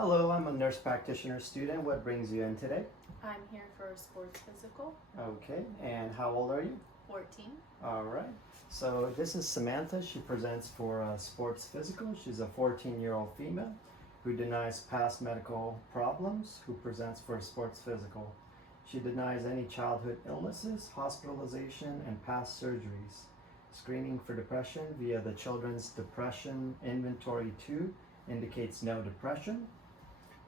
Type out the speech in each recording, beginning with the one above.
Hello, I'm a nurse practitioner student. What brings you in today? I'm here for a sports physical. Okay, and how old are you? 14. All right. So this is Samantha. She presents for a sports physical. She's a 14-year-old female who denies past medical problems, who presents for a sports physical. She denies any childhood illnesses, hospitalization, and past surgeries. Screening for depression via the Children's Depression Inventory 2 indicates no depression.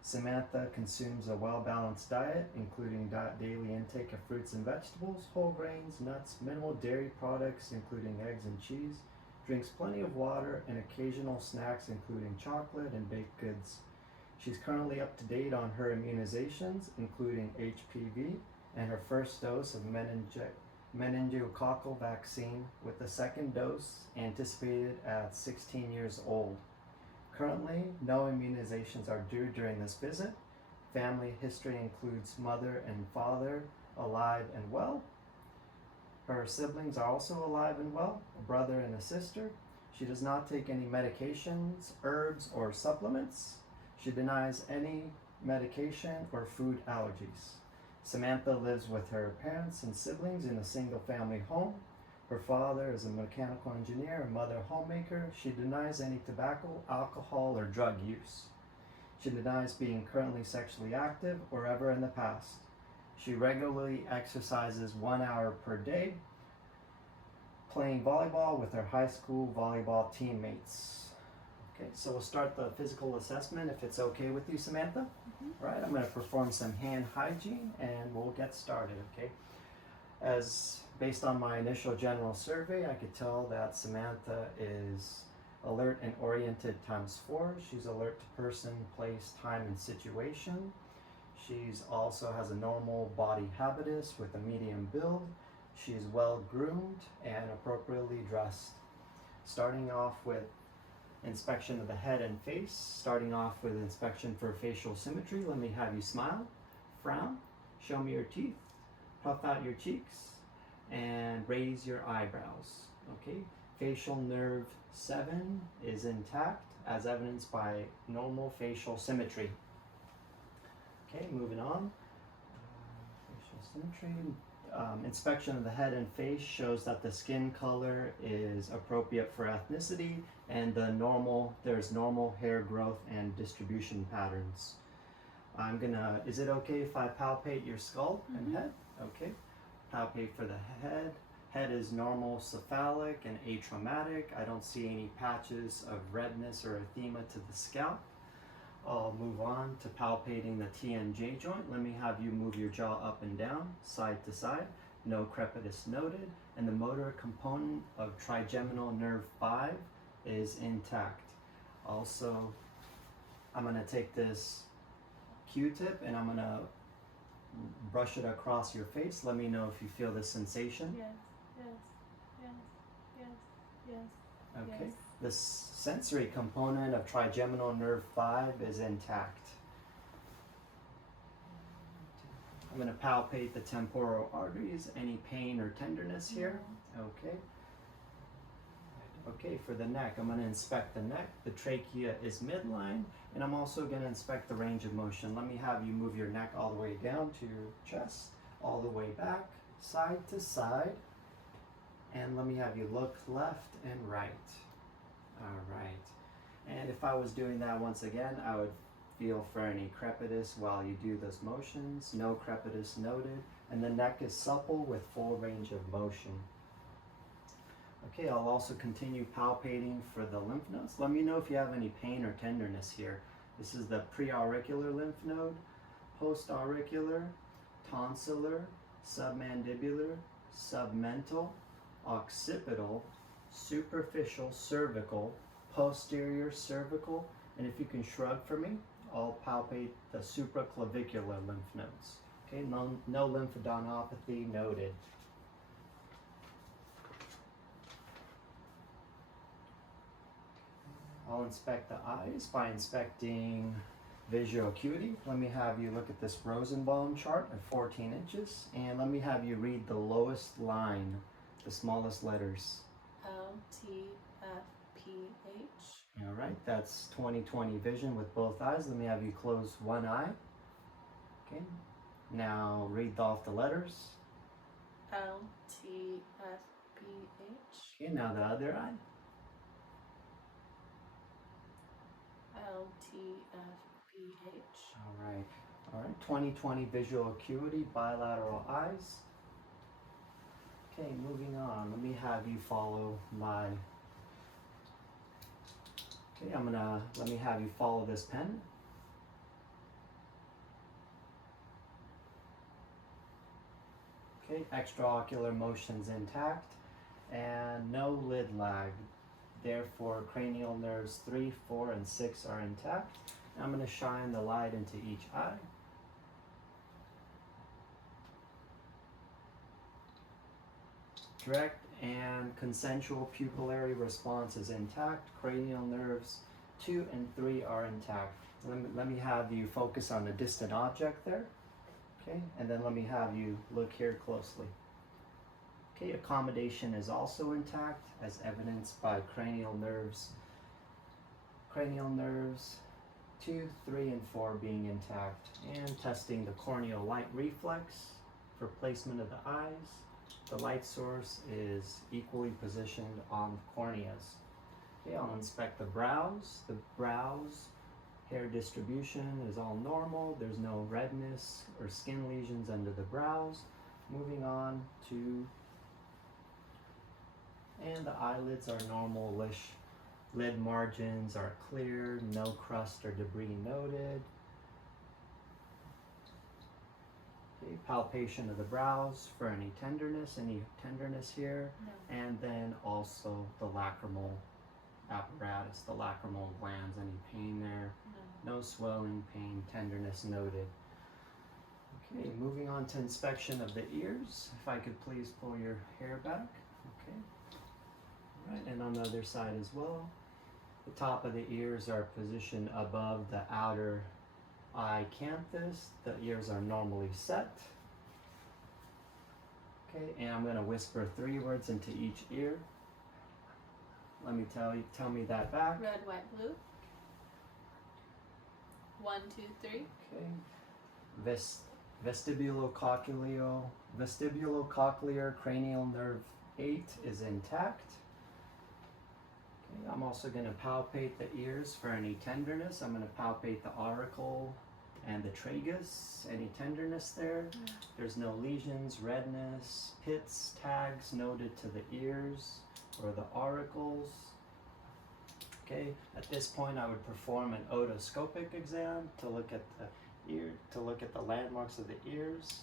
Samantha consumes a well-balanced diet, including daily intake of fruits and vegetables, whole grains, nuts, minimal dairy products, including eggs and cheese, drinks plenty of water, and occasional snacks, including chocolate and baked goods. She's currently up to date on her immunizations, including HPV, and her first dose of meningococcal vaccine, with the second dose anticipated at 16 years old. Currently, no immunizations are due during this visit. Family history includes mother and father alive and well. Her siblings are also alive and well, a brother and a sister. She does not take any medications, herbs, or supplements. She denies any medication or food allergies. Samantha lives with her parents and siblings in a single-family home. Her father is a mechanical engineer and mother a homemaker. She denies any tobacco, alcohol, or drug use. She denies being currently sexually active or ever in the past. She regularly exercises 1 hour per day, playing volleyball with her high school volleyball teammates. Okay, so we'll start the physical assessment if it's okay with you, Samantha. Mm-hmm. All right, I'm going to perform some hand hygiene and we'll get started, okay? As based on my initial general survey, I could tell that Samantha is alert and oriented ×4. She's alert to person, place, time, and situation. She's also has a normal body habitus with a medium build. She's well groomed and appropriately dressed. Starting off with inspection of the head and face. Starting off with inspection for facial symmetry. Let me have you smile, frown, show me your teeth, puff out your cheeks, and raise your eyebrows. Okay, facial nerve 7 is intact as evidenced by normal facial symmetry. Okay, moving on. Facial symmetry. Inspection of the head and face shows that the skin color is appropriate for ethnicity and there's normal hair growth and distribution patterns. Is it okay if I palpate your skull and head? Okay. Palpate for the head. Head is normal cephalic and atraumatic. I don't see any patches of redness or edema to the scalp. I'll move on to palpating the TMJ joint. Let me have you move your jaw up and down, side to side. No crepitus noted. And the motor component of trigeminal nerve 5 is intact. Also, I'm going to take this Q-tip and I'm going to brush it across your face. Let me know if you feel the sensation. Yes, yes, yes, yes, yes. Okay. Yes. The sensory component of trigeminal nerve 5 is intact. I'm going to palpate the temporal arteries. Any pain or tenderness here? No. Okay. Okay, for the neck, I'm going to inspect the neck. The trachea is midline, and I'm also going to inspect the range of motion. Let me have you move your neck all the way down to your chest, all the way back, side to side, and let me have you look left and right. All right. And if I was doing that once again, I would feel for any crepitus while you do those motions. No crepitus noted, and the neck is supple with full range of motion. Okay, I'll also continue palpating for the lymph nodes. Let me know if you have any pain or tenderness here. This is the preauricular lymph node, postauricular, tonsillar, submandibular, submental, occipital, superficial cervical, posterior cervical, and if you can shrug for me, I'll palpate the supraclavicular lymph nodes. Okay, no lymphadenopathy noted. I'll inspect the eyes by inspecting visual acuity. Let me have you look at this Rosenbaum chart at 14 inches, and let me have you read the lowest line, the smallest letters. LTFPH. All right, that's 20/20 vision with both eyes. Let me have you close one eye. Okay, now read off the letters. L T F B H. Okay, now the other eye. L T F B H. All right, 20/20 visual acuity, bilateral eyes. Okay, moving on. Let me have you follow my. Okay, let me have you follow this pen. Okay, extraocular motions intact and no lid lag. Therefore, cranial nerves 3, 4, and 6 are intact. I'm going to shine the light into each eye. Direct and consensual pupillary response is intact. Cranial nerves 2 and 3 are intact. Let me have you focus on a distant object there. Okay, and then let me have you look here closely. Okay, accommodation is also intact as evidenced by cranial nerves 2, 3, and 4 being intact, and testing the corneal light reflex for placement of the eyes. The light source is equally positioned on the corneas. Okay, I'll inspect the brows. The brows hair distribution is all normal. There's no redness or skin lesions under the brows. Moving on to, and the eyelids are normal-ish. Lid margins are clear, no crust or debris noted. Okay, palpation of the brows for any tenderness here, No. and then also the lacrimal apparatus, the lacrimal glands, any pain there? No. No swelling, pain, tenderness noted. Okay, moving on to inspection of the ears. If I could please pull your hair back. Okay. All right, and on the other side as well. The top of the ears are positioned above the outer eye canthus. The ears are normally set. Okay, and I'm going to whisper 3 words into each ear. Let me tell me that back. Red, white, blue. 1, 2, 3. Okay. Vestibulocochlear cranial nerve 8 is intact. Okay, I'm also going to palpate the ears for any tenderness. I'm going to palpate the auricle and the tragus. Any tenderness there? There's no lesions, redness, pits, tags noted to the ears or the auricles. Okay, at this point I would perform an otoscopic exam to look at the ear, to look at the landmarks of the ears.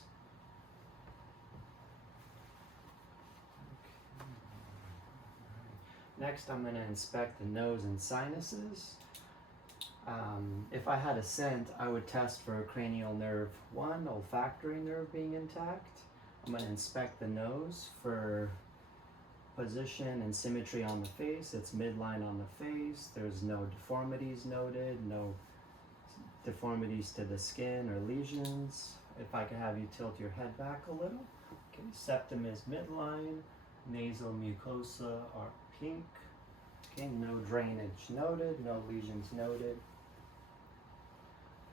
Next, I'm going to inspect the nose and sinuses. If I had a scent, I would test for cranial nerve 1, olfactory nerve being intact. I'm going to inspect the nose for position and symmetry on the face. It's midline on the face. There's no deformities noted, no deformities to the skin or lesions. If I could have you tilt your head back a little. Okay, septum is midline. Nasal mucosa are pink. Okay, no drainage noted, no lesions noted.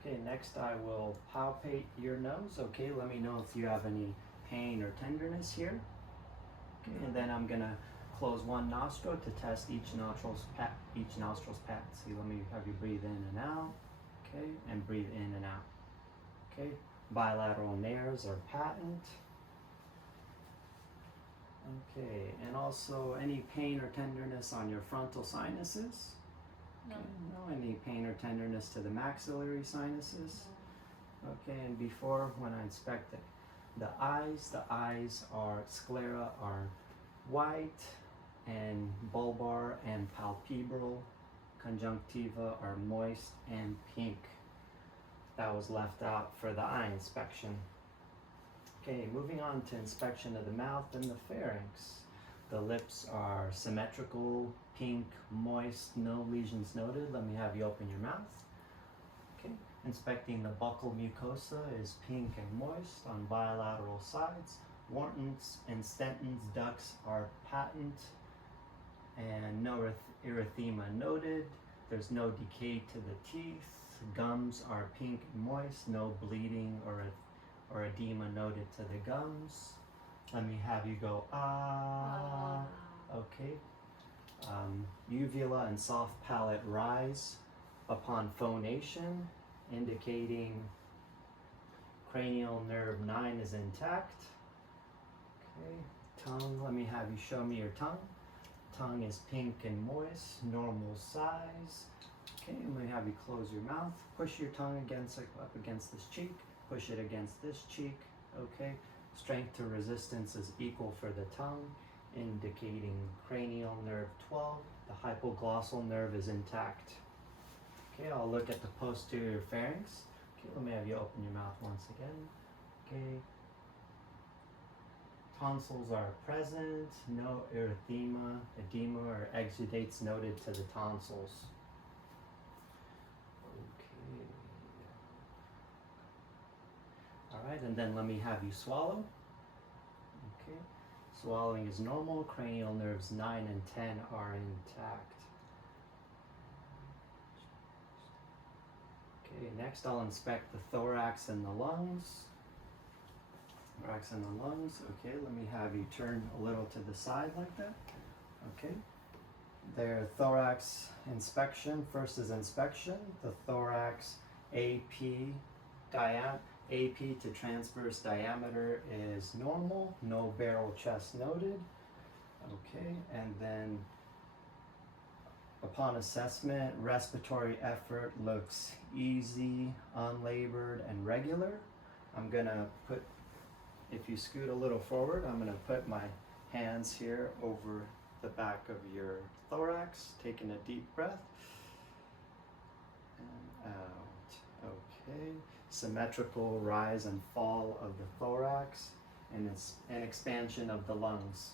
Okay, next I will palpate your nose. Okay, let me know if you have any pain or tenderness here. Okay, and then I'm gonna close one nostril to test each nostril's pat. See, let me have you breathe in and out. Okay, and breathe in and out. Okay, bilateral nares are patent. Okay, and also any pain or tenderness on your frontal sinuses? No. Okay, no, any pain or tenderness to the maxillary sinuses? Okay, and before, when I inspect the eyes are sclera are white, and bulbar and palpebral conjunctiva are moist and pink. That was left out for the eye inspection. Okay, moving on to inspection of the mouth and the pharynx. The lips are symmetrical, pink, moist, no lesions noted. Let me have you open your mouth. Okay, inspecting the buccal mucosa is pink and moist on bilateral sides. Wharton's and Stenton's ducts are patent and no erythema noted. There's no decay to the teeth. Gums are pink and moist. No bleeding or edema noted to the gums. Let me have you go, ah. Okay. Uvula and soft palate rise upon phonation, indicating cranial nerve 9 is intact. Okay. Tongue, let me have you show me your tongue. Tongue is pink and moist, normal size. Okay, I'm going to have you close your mouth. Push your tongue up against this cheek. Push it against this cheek. Okay. Strength to resistance is equal for the tongue, indicating cranial nerve 12. The hypoglossal nerve is intact. Okay, I'll look at the posterior pharynx. Okay, let me have you open your mouth once again. Okay. Tonsils are present, no erythema, edema, or exudates noted to the tonsils. Okay. Alright, and then let me have you swallow. Okay. Swallowing is normal, cranial nerves 9 and 10 are intact. Okay, next I'll inspect the thorax and the lungs. Thorax and the lungs. Okay, let me have you turn a little to the side like that. Okay. Their thorax inspection. First is inspection. The thorax AP to transverse diameter is normal. No barrel chest noted. Okay, and then upon assessment, respiratory effort looks easy, unlabored, and regular. I'm gonna put, if you scoot a little forward, I'm gonna put my hands here over the back of your thorax, taking a deep breath. And out. Okay. Symmetrical rise and fall of the thorax, and it's an expansion of the lungs.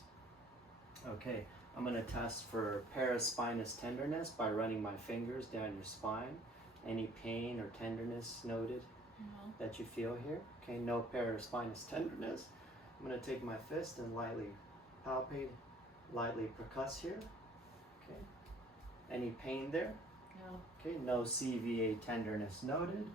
Okay, I'm going to test for paraspinous tenderness by running my fingers down your spine. Any pain or tenderness noted that you feel here? Okay, no paraspinous tenderness. I'm going to take my fist and lightly palpate, lightly percuss here. Okay, any pain there? No. Okay, no CVA tenderness noted.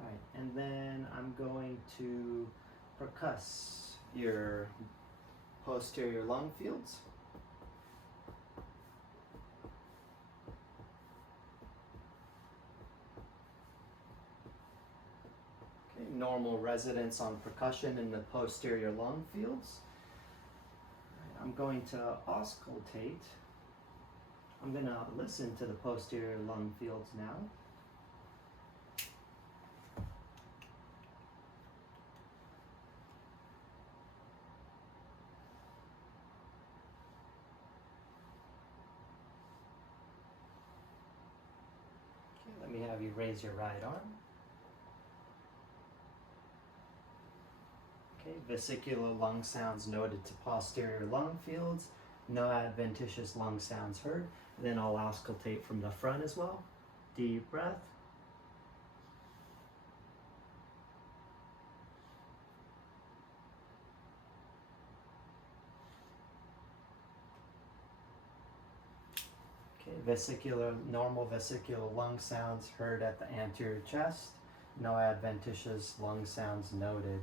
Alright, and then I'm going to percuss your posterior lung fields. Okay, normal residence on percussion in the posterior lung fields. I'm going to auscultate. I'm going to listen to the posterior lung fields now. Let me have you raise your right arm. Okay, vesicular lung sounds noted to posterior lung fields. No adventitious lung sounds heard. Then I'll auscultate from the front as well. Deep breath. Okay, normal vesicular lung sounds heard at the anterior chest. No adventitious lung sounds noted.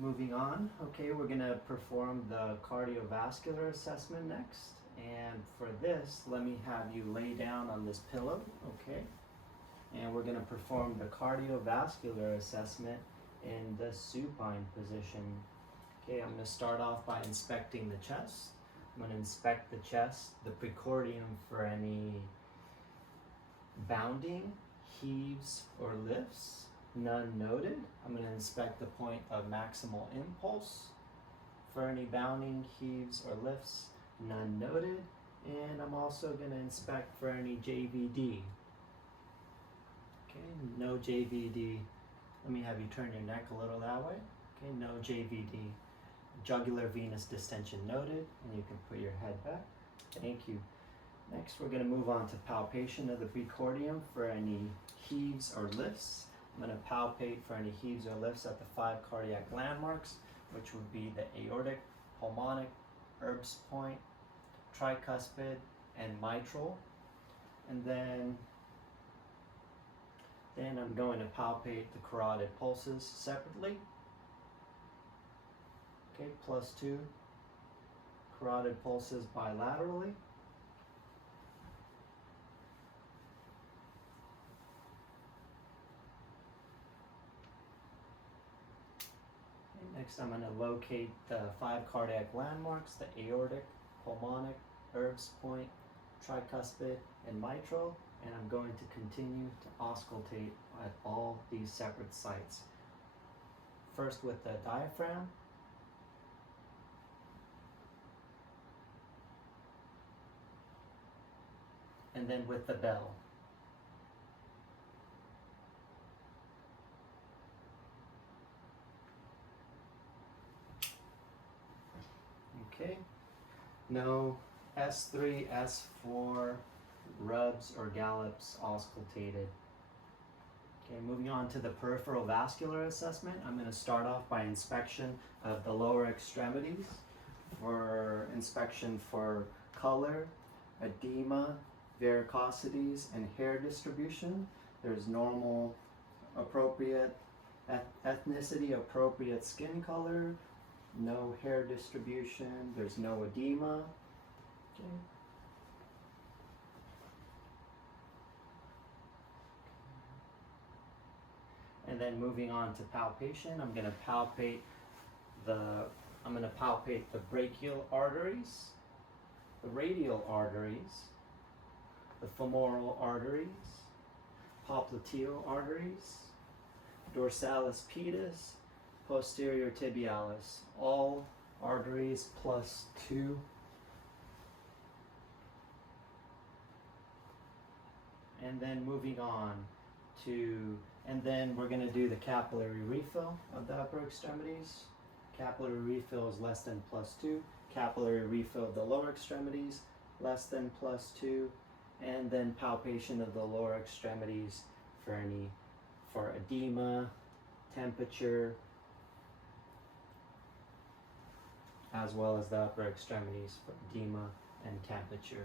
Moving on, okay, we're going to perform the cardiovascular assessment next. And for this, let me have you lay down on this pillow, okay? And we're going to perform the cardiovascular assessment in the supine position. Okay, I'm going to start off by inspecting the chest. I'm going to inspect the chest, the precordium for any bounding, heaves, or lifts. None noted. I'm going to inspect the point of maximal impulse for any bounding, heaves, or lifts. None noted. And I'm also going to inspect for any JVD. Okay, no JVD. Let me have you turn your neck a little that way. Okay, no JVD. Jugular venous distension noted, and you can put your head back. Thank you. Next, we're going to move on to palpation of the precordium for any heaves or lifts. I'm going to palpate for any heaves or lifts at the 5 cardiac landmarks, which would be the aortic, pulmonic, Erb's point, tricuspid, and mitral. And then I'm going to palpate the carotid pulses separately. Okay, +2 carotid pulses bilaterally. Next, I'm going to locate the 5 cardiac landmarks, the aortic, pulmonic, Erb's point, tricuspid, and mitral, and I'm going to continue to auscultate at all these separate sites. First with the diaphragm, and then with the bell. Okay, no S3, S4 rubs or gallops auscultated. Okay, moving on to the peripheral vascular assessment, I'm going to start off by inspection of the lower extremities for inspection for color, edema, varicosities, and hair distribution. There's normal, appropriate, ethnicity appropriate skin color, no hair distribution, there's no edema. Okay. And then moving on to palpation, I'm going to palpate the brachial arteries, the radial arteries, the femoral arteries, popliteal arteries, dorsalis pedis, posterior tibialis, all arteries +2. And then moving on to, and then we're going to do the capillary refill of the upper extremities. Capillary refill is less than +2. Capillary refill of the lower extremities, less than +2. And then palpation of the lower extremities for edema, temperature, as well as the upper extremities for edema and temperature.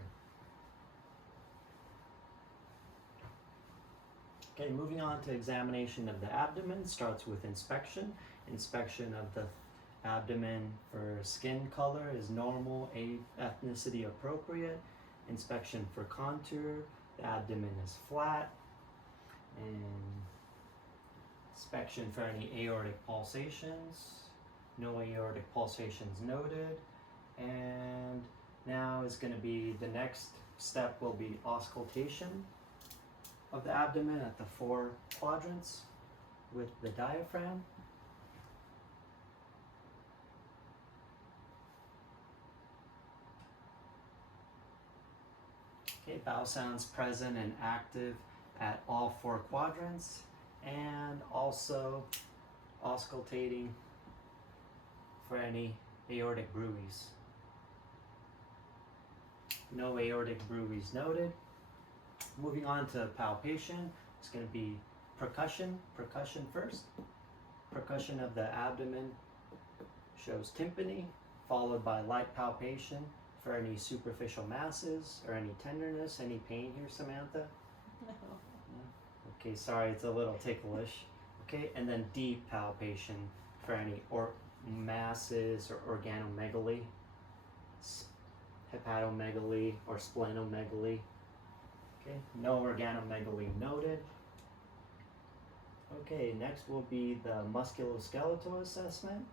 Okay, moving on to examination of the abdomen, starts with inspection. Inspection of the abdomen for skin color is normal, ethnicity appropriate. Inspection for contour, the abdomen is flat. And inspection for any aortic pulsations, no aortic pulsations noted. And now is going to be, the next step will be auscultation of the abdomen at the 4 quadrants with the diaphragm. Okay, bowel sounds present and active at all 4 quadrants, and also auscultating for any aortic bruits. No aortic bruits noted. Moving on to palpation, it's going to be percussion first. Percussion of the abdomen shows tympany, followed by light palpation for any superficial masses or any tenderness. Any pain here, Samantha? No. Okay, sorry, it's a little ticklish. Okay, and then deep palpation for any masses or organomegaly, hepatomegaly or splenomegaly. Okay, no organomegaly noted. Okay, next will be the musculoskeletal assessment.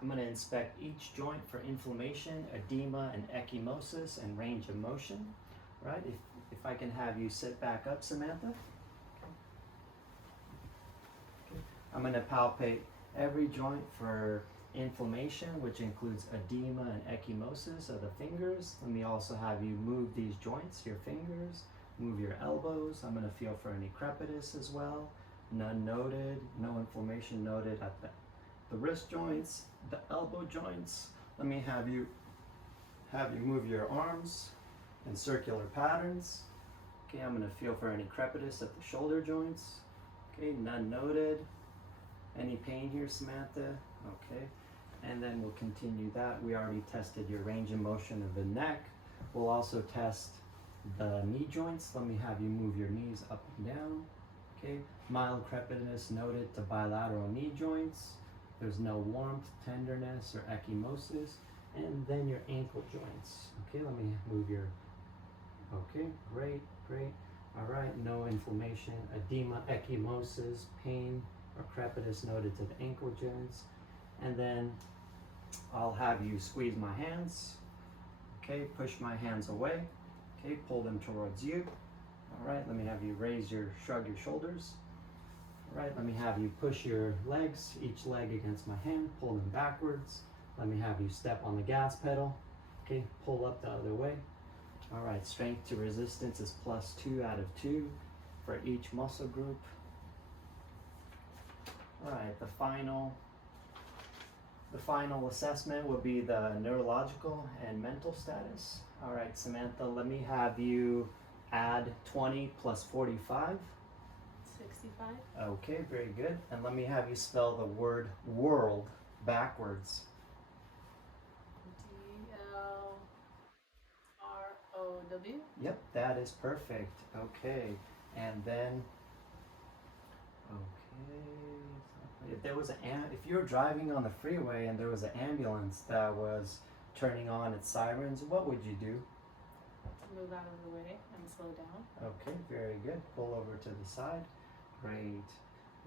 I'm going to inspect each joint for inflammation, edema, and ecchymosis, and range of motion. Right? If I can have you sit back up, Samantha. Okay. I'm going to palpate every joint for inflammation, which includes edema and ecchymosis of the fingers. Let me also have you move these joints, your fingers, move your elbows. I'm going to feel for any crepitus as well. None noted, no inflammation noted at the wrist joints, the elbow joints. Let me have you move your arms in circular patterns. Okay, I'm going to feel for any crepitus at the shoulder joints. Okay, none noted. Any pain here, Samantha? Okay. And then we'll continue that. We already tested your range of motion of the neck. We'll also test the knee joints. Let me have you move your knees up and down. Okay. Mild crepitness noted to bilateral knee joints. There's no warmth, tenderness, or ecchymosis. And then your ankle joints. Okay, let me move your, okay, great, great. All right, no inflammation, edema, ecchymosis, pain, or crepitus noted to the ankle joints. And then I'll have you squeeze my hands. Okay, push my hands away. Okay, pull them towards you. All right, let me have you shrug your shoulders. All right, let me have you push your legs, each leg against my hand, pull them backwards. Let me have you step on the gas pedal. Okay, pull up the other way. All right, strength to resistance is +2 out of 2 for each muscle group. All right, the final assessment will be the neurological and mental status. All right, Samantha, let me have you add 20 plus 45. 65. Okay, very good. And let me have you spell the word world backwards. DLROW. Yep, that is perfect. Okay, and then, okay, if you were driving on the freeway and there was an ambulance that was turning on its sirens, what would you do? Move out of the way and slow down. Okay, very good. Pull over to the side. Great.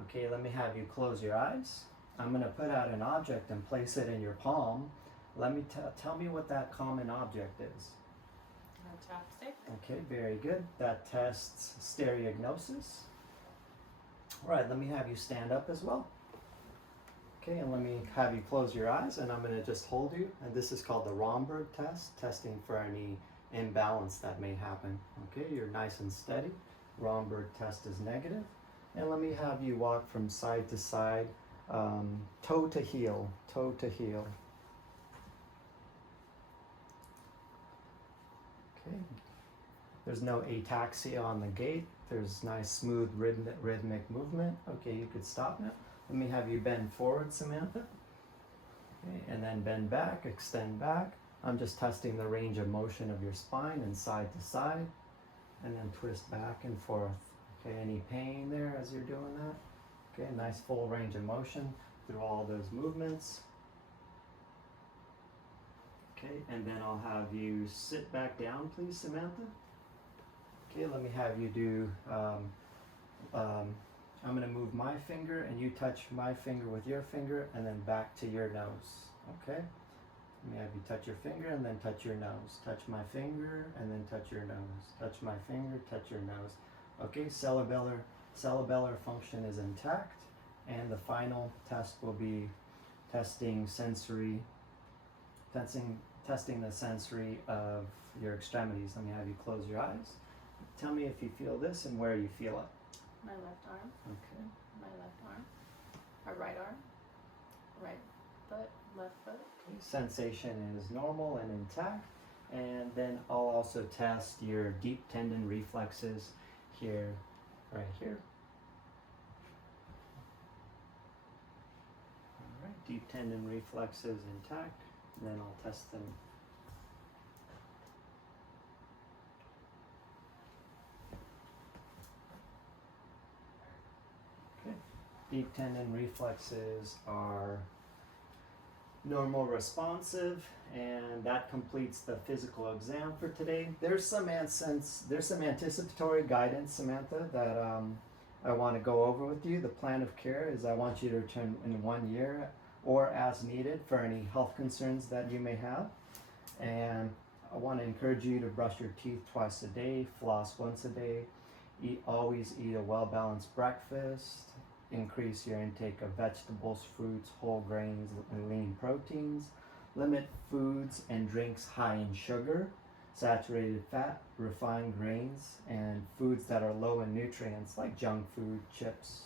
Okay, let me have you close your eyes. I'm going to put out an object and place it in your palm. Let me tell me what that common object is. Chopstick. Okay, very good. That tests stereognosis. All right, let me have you stand up as well. Okay, and let me have you close your eyes, and I'm going to just hold you. And this is called the Romberg test, testing for any imbalance that may happen. Okay, you're nice and steady. Romberg test is negative. And let me have you walk from side to side, toe to heel, toe to heel. Okay. There's no ataxia on the gait. There's nice, smooth, rhythmic movement. Okay, you could stop now. Let me have you bend forward, Samantha. Okay, and then bend back, extend back. I'm just testing the range of motion of your spine and side to side. And then twist back and forth. Okay, any pain there as you're doing that? Okay, nice full range of motion through all those movements. Okay, and then I'll have you sit back down, please, Samantha. Okay, let me have you do, I'm going to move my finger and you touch my finger with your finger and then back to your nose. Okay? Let me have you touch your finger and then touch your nose. Touch my finger and then touch your nose. Touch my finger, touch your nose. Okay, cerebellar function is intact, and the final test will be testing the sensory of your extremities. Let me have you close your eyes. Tell me if you feel this and where you feel it. My left arm. Okay. My left arm. My right arm. Right foot. Left foot. Okay. Sensation is normal and intact. And then I'll also test your deep tendon reflexes here, right here. All right, deep tendon reflexes intact. And then I'll test them. Okay, deep tendon reflexes are normal responsive, and that completes the physical exam for today. There's some anticipatory guidance, Samantha, that I want to go over with you. The plan of care is I want you to return in 1 year or as needed for any health concerns that you may have. And I want to encourage you to brush your teeth twice a day, floss once a day, always eat a well-balanced breakfast, increase your intake of vegetables, fruits, whole grains, and lean proteins, limit foods and drinks high in sugar, saturated fat, refined grains, and foods that are low in nutrients like junk food, chips.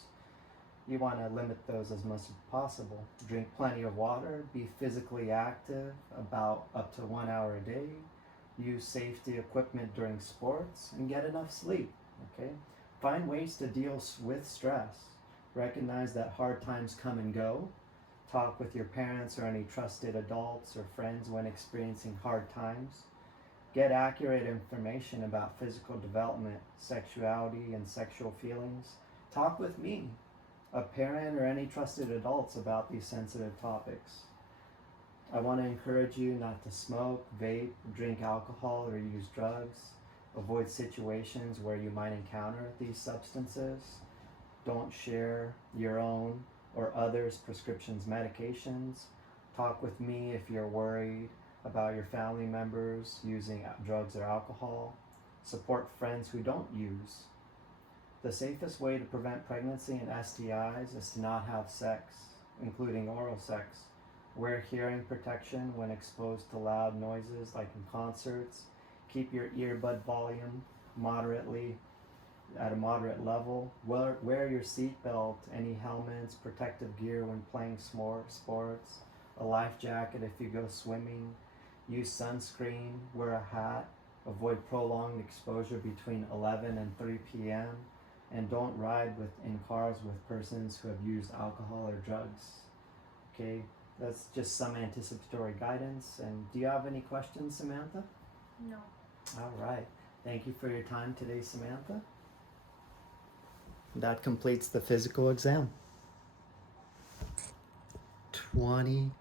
You want to limit those as much as possible. Drink plenty of water, be physically active about up to 1 hour a day, use safety equipment during sports, and get enough sleep, okay? Find ways to deal with stress. Recognize that hard times come and go. Talk with your parents or any trusted adults or friends when experiencing hard times. Get accurate information about physical development, sexuality, and sexual feelings. Talk with me, a parent, or any trusted adults about these sensitive topics. I want to encourage you not to smoke, vape, drink alcohol, or use drugs. Avoid situations where you might encounter these substances. Don't share your own or others' prescriptions, medications. Talk with me if you're worried about your family members using drugs or alcohol. Support friends who don't use. The safest way to prevent pregnancy and STIs is to not have sex, including oral sex. Wear hearing protection when exposed to loud noises like in concerts. Keep your earbud volume at a moderate level. Wear your seatbelt, any helmets, protective gear when playing sports, a life jacket if you go swimming. Use sunscreen, wear a hat, avoid prolonged exposure between 11 and 3 p.m., and don't ride in cars with persons who have used alcohol or drugs. Okay, that's just some anticipatory guidance. And do you have any questions, Samantha? No. All right. Thank you for your time today, Samantha. That completes the physical exam. 20